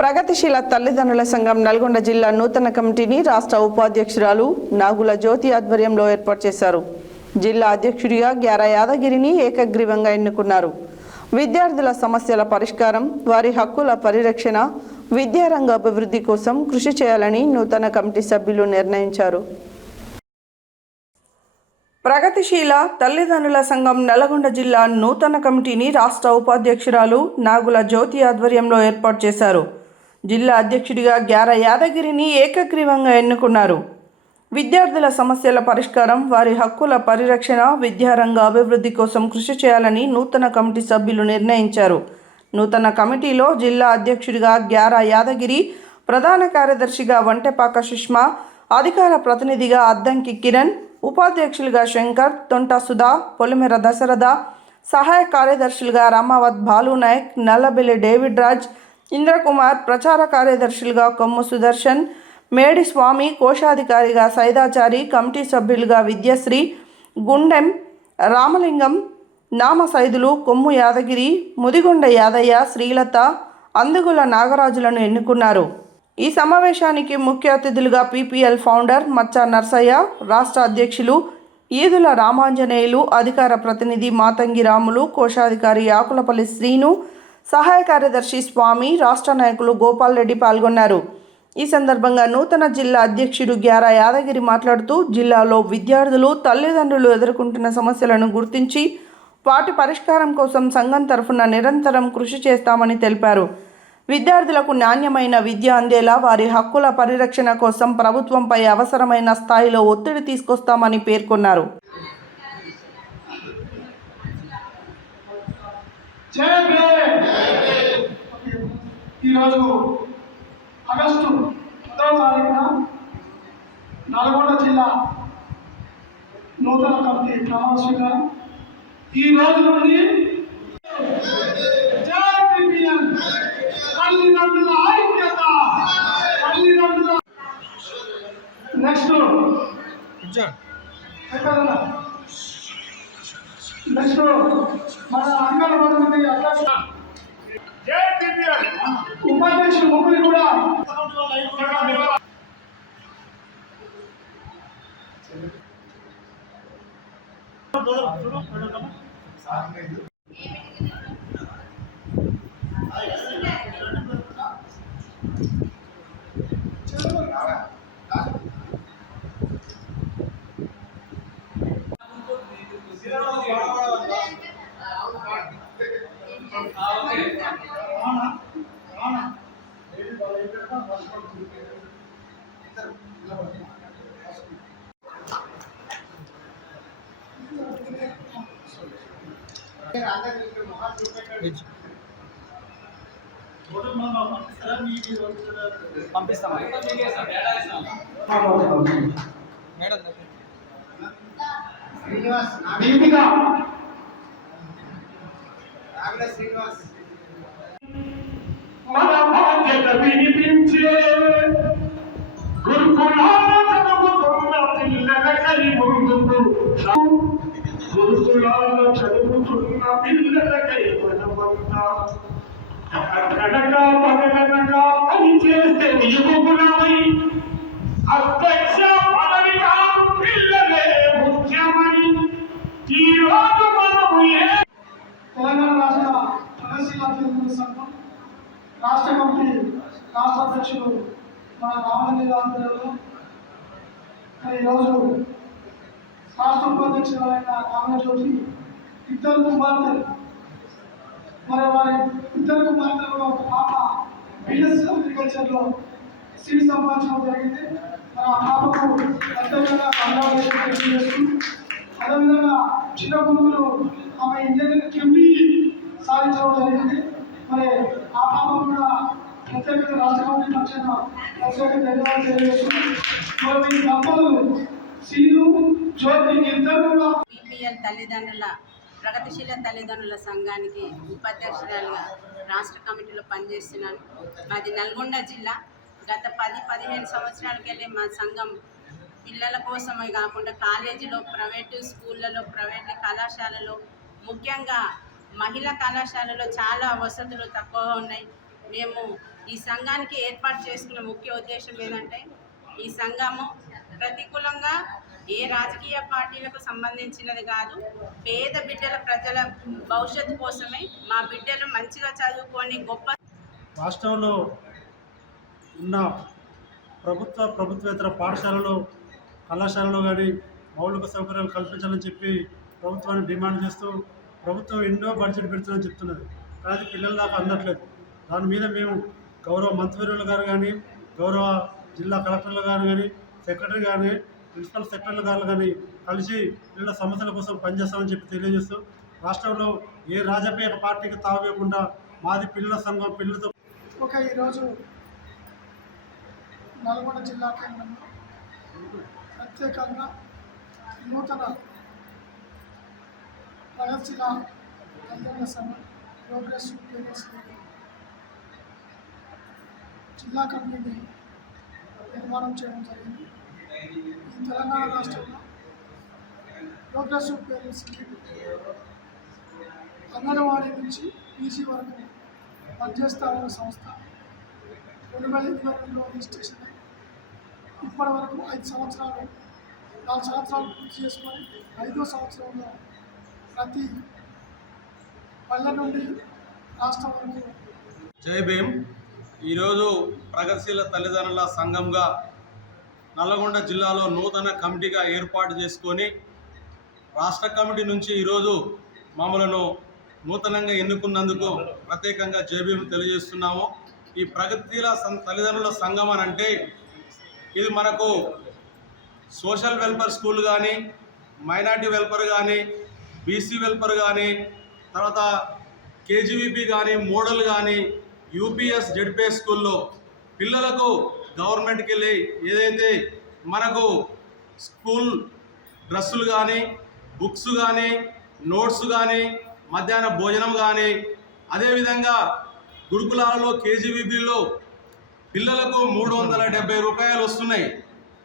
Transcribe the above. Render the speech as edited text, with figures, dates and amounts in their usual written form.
ప్రగతిశీల తల్లిదండ్రుల సంఘం నల్గొండ జిల్లా నూతన కమిటీని రాష్ట్ర ఉపాధ్యక్షురాలు నాగుల జ్యోతి ఆధ్వర్యంలో ఏర్పాటు చేశారు. జిల్లా అధ్యక్షుడిగా గ్యారా యాదగిరిని ఏకగ్రీవంగా ఎన్నుకున్నారు. విద్యార్థుల సమస్యల పరిష్కారం, వారి హక్కుల పరిరక్షణ, విద్యారంగ అభివృద్ధి కోసం కృషి చేయాలని నూతన కమిటీ సభ్యులు నిర్ణయించారు. ప్రగతిశీల తల్లిదండ్రుల సంఘం నల్గొండ జిల్లా నూతన కమిటీని రాష్ట్ర ఉపాధ్యక్షురాలు నాగుల జ్యోతి ఆధ్వర్యంలో ఏర్పాటు చేశారు. జిల్లా అధ్యక్షుడిగా గ్యారా యాదగిరిని ఏకగ్రీవంగా ఎన్నుకున్నారు. విద్యార్థుల సమస్యల పరిష్కారం, వారి హక్కుల పరిరక్షణ, విద్యారంగ అభివృద్ధి కోసం కృషి చేయాలని నూతన కమిటీ సభ్యులు నిర్ణయించారు. నూతన కమిటీలో జిల్లా అధ్యక్షుడిగా గ్యారా యాదగిరి, ప్రధాన కార్యదర్శిగా వంటెపాక సుష్మా, అధికార ప్రతినిధిగా అద్దంకి కిరణ్, ఉపాధ్యక్షులుగా శంకర్, తొంట సుధా, పొలిమేర దశరథ, సహాయ కార్యదర్శులుగా రామావత్ బాలునాయక్, నల్లబెల్లి డేవిడ్ రాజ్, ఇంద్రకుమార్, ప్రచార కార్యదర్శులుగా కొమ్ము సుదర్శన్, మేడి స్వామి, కోశాధికారిగా సైదాచారి, కమిటీ సభ్యులుగా విద్యశ్రీ, గుండెం రామలింగం, నామ సైదులు, కొమ్ము యాదగిరి, ముదిగొండ యాదయ్య, శ్రీలత, అందుగుల నాగరాజులను ఎన్నుకున్నారు. ఈ సమావేశానికి ముఖ్య అతిథులుగా PPL ఫౌండర్ మచ్చా నర్సయ్య, రాష్ట్ర అధ్యక్షులు ఈదుల రామాంజనేయులు, అధికార ప్రతినిధి మాతంగి రాములు, కోశాధికారి ఆకులపల్లి శ్రీను, సహాయ కార్యదర్శి స్వామి, రాష్ట్ర నాయకులు గోపాల్ రెడ్డి పాల్గొన్నారు. ఈ సందర్భంగా నూతన జిల్లా అధ్యక్షుడు గ్యారా యాదగిరి మాట్లాడుతూ, జిల్లాలో విద్యార్థులు, తల్లిదండ్రులు ఎదుర్కొంటున్న సమస్యలను గుర్తించి వాటి పరిష్కారం కోసం సంఘం తరఫున నిరంతరం కృషి చేస్తామని తెలిపారు. విద్యార్థులకు నాణ్యమైన విద్య అందేలా వారి హక్కుల పరిరక్షణ కోసం ప్రభుత్వంపై అవసరమైన స్థాయిలో ఒత్తిడి తీసుకొస్తామని పేర్కొన్నారు. ఈరోజు ఆగస్టు 10వ తారీఖున నల్గొండ జిల్లా నూతన కమిటీ ప్రమాణ స్వీకారం. ఈ రోజు నుండి తల్లిదండ్రుల ఐక్యత, తల్లిదండ్రుల నెక్స్ట్ మన అధికార ప్రతినిధి ఉపాధ్యక్షులు ముగ్గురు కూడా పంపిస్తాం. మన బాధ్యత వినిపించే గురుకులాల చదువుతున్న పిల్లలకై ముందుకు, గురుకులాల చదువుతున్న పిల్లలకై మనమంతా అక్కడక పగలనక పనిచేస్తే నిలుపుకునమై అధ్యక్ష పదవి కాదు పిల్లలే ముఖ్యమని ఈరోజు మనము తెలంగాణ రాష్ట్ర ప్రగతిశీల తల్లిదండ్రుల సంఘం రాష్ట్ర కమిటీ రాష్ట్ర అధ్యక్షులు మన రామలింగ ఆధ్వర్యంలో ఈరోజు రాష్ట్ర ఉపాధ్యక్షులైన నాగుల జ్యోతి ఇద్దరు కుమార్తెలు, మరి వారి ఇద్దరు కుమార్తెలు ఒక పాప BSc అగ్రికల్చర్లో సీట్ సంపాదించడం జరిగింది. మరి ఆ పాపకు ప్రత్యేకంగా కంగ్రాచులేషన్ చేస్తూ, అదేవిధంగా చిన్న గురువులు ఆమె ఇంజనీరింగ్ QE సాధించడం జరిగింది. మరి ఆ పాప కూడా ప్రత్యేకంగా రాష్ట్ర కమిటీ పక్షాన ప్రత్యేక ధన్యవాదాలు తెలియజేస్తూ, మరి మీ దంపతులు సీను జ్యోతి ఇద్దరు కూడా PPL తల్లిదండ్రుల ప్రగతిశీల తల్లిదండ్రుల సంఘానికి ఉపాధ్యక్షురాలుగా రాష్ట్ర కమిటీలో పనిచేస్తున్నాను. మాది నల్గొండ జిల్లా. గత 10-15 సంవత్సరాలకెళ్ళి మా సంఘం పిల్లల కోసమే కాకుండా కాలేజీలో, ప్రైవేటు స్కూళ్ళలో, ప్రైవేటు కళాశాలలో, ముఖ్యంగా మహిళా కళాశాలలో చాలా వసతులు తక్కువగా ఉన్నాయి. మేము ఈ సంఘానికి ఏర్పాటు చేసుకున్న ముఖ్య ఉద్దేశం ఏంటంటే ఈ సంఘము ప్రతికూలంగా ఏ రాజకీయ పార్టీలకు సంబంధించినది కాదు. పేద బిడ్డల ప్రజల భవిష్యత్తు కోసమే మా బిడ్డలు మంచిగా చదువుకొని గొప్ప రాష్ట్రంలో ఉన్న ప్రభుత్వేతర పాఠశాలలో కళాశాలలో కానీ మౌలిక సౌకర్యాలు కల్పించాలని చెప్పి ప్రభుత్వాన్ని డిమాండ్ చేస్తూ ప్రభుత్వం ఎన్నో బడ్జెట్ పెడుతుందని చెప్తున్నది. కానీ పిల్లల దాకా అందట్లేదు. దాని మీద మేము గౌరవ మంత్రివర్యులు గారు కానీ గౌరవ జిల్లా కలెక్టర్లు గారు కానీ సెక్రటరీ కానీ ప్రిన్సిపల్ సెక్రటరీలు గారు కానీ కలిసి పిల్లల సమస్యల కోసం పనిచేస్తామని చెప్పి తెలియజేస్తూ రాష్ట్రంలో ఏ రాజకీయ పార్టీకి తావేయకుండా మాది పిల్లల సంఘం పిల్లలతో ఈరోజు నల్గొండ జిల్లా కేంద్రంలో ప్రత్యేకంగా నూతన ప్రగతిశీల తల్లిదండ్రుల సంఘం ప్రోగ్రెసివ్ పేరెంట్స్ జిల్లా కమిటీని నిర్మాణం చేయడం జరిగింది. ఈ తెలంగాణ రాష్ట్రంలో ప్రోగ్రెసివ్ పేరెంట్స్ అంగన్వాడీ నుంచి పీజీ వరకు పనిచేస్తా ఉన్న సంస్థ 2022లో రిజిస్ట్రేషన్ అయ్యి ఇప్పటి వరకు 4 సంవత్సరాలు పూర్తి చేసుకొని 5వ సంవత్సరంలో ప్రతి పల్లె నుండి రాష్ట్రం వరకు జై భీమ్. ఈరోజు ప్రగతిశీల తల్లిదండ్రుల సంఘంగా నల్లగొండ జిల్లాలో నూతన కమిటీగా ఏర్పాటు చేసుకొని రాష్ట్ర కమిటీ నుంచి ఈరోజు మమ్మలను నూతనంగా ఎన్నుకున్నందుకు ప్రత్యేకంగా జై భీమ్ తెలియజేస్తున్నాము. ఈ ప్రగతిశీల తల్లిదండ్రుల సంఘం అని అంటే ఇది మనకు సోషల్ వెల్ఫేర్ స్కూల్ కానీ మైనార్టీ వెల్ఫేర్ కానీ బీసీ వెల్ఫేర్ కానీ తర్వాత కేజీవీపీ కానీ మోడల్ కానీ యూపీఎస్ జెడ్పీఎస్ స్కూల్లో పిల్లలకు గవర్నమెంట్కి వెళ్ళి ఏదైతే మనకు స్కూల్ డ్రెస్సులు కానీ బుక్స్ కానీ నోట్స్ కానీ మధ్యాహ్న భోజనం కానీ అదేవిధంగా గురుకులాలలో కేజీవీబీలో పిల్లలకు 370 రూపాయలు వస్తున్నాయి.